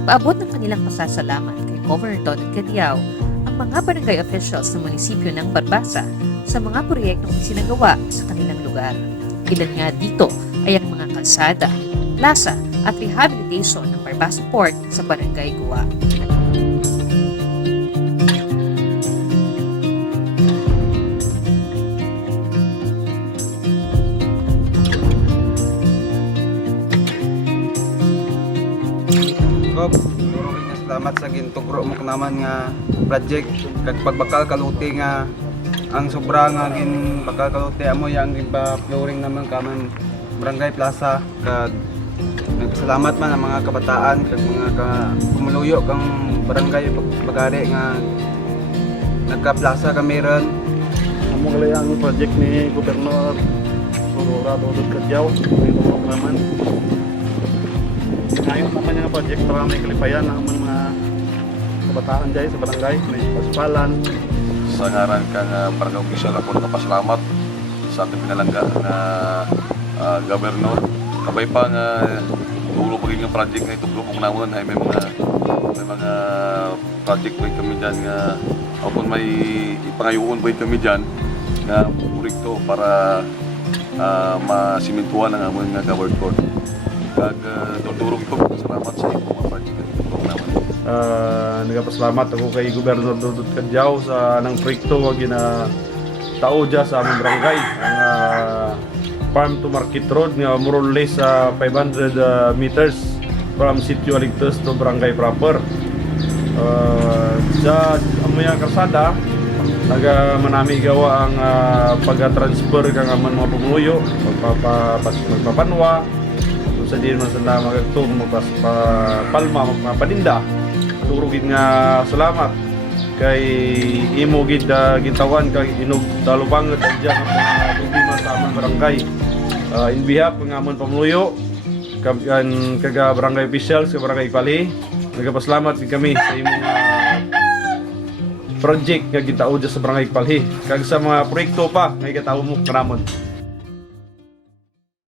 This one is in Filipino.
Nagpaabot ng kanilang pasasalamat kay Governor Donald Cadiao ang mga barangay officials ng munisipyo ng Barbasa sa mga proyektong isinagawa sa kanilang lugar. Ilan nga dito ay ang mga kalsada, plaza at rehabilitation ng Barbasa Port sa Barangay Guwa. Salamat sa gintugro mo naman nga project kag pagbakal kaluti nga ang sobra nga gin bakal kaluti amo yang gipa-flooring naman kaman Barangay Plaza kag nagpasalamat man ang mga kabataan kag mga pumuluyo kang barangay bagari nga nagka-plaza kami ron. Amo galay ang project ni Gobernador Donald Cadiao ito naman. Ngayon naman yung project para may kalipayan ng mga kabataan dyan sa barangay, may paspalan. Sa ngaran kang barangay official ako napasalamat sa ating pinalangga na gobernador. Kabay pa nga tulo pagiging project na ito grupong naman ay may mga project ba kami dyan nga o may ipangayuon ba kami dyan na proyekto para masimentuhan ang amon nga gobernador. Kag tutulong ito, salamat sa iyong mga project na tutulong naman. Nagpasalamat ako kay Gobernador Donald Cadiao sa nang proyekto nga ginatao dyan sa aming barangay. Ang farm to market road nga more or less 500 meters from Sitio Aligtos to barangay proper. Sa among karsada, manami gawa ang pag-transfer kang amon mga pumuyo, magpapanwa, sa din man sila magagtong magpalma magpapaninda. Turugid nga salamat kay imo gid gintawan kay inog talubangot diyan ang mga problema sa among barangay. In behalf ng amon pamuluyo kaga barangay officials sa barangay Pali, nagapasalamat kami sa imong project nga gitao sa barangay Pali kag sa mga proyekto pa nga gitao mo kanamon.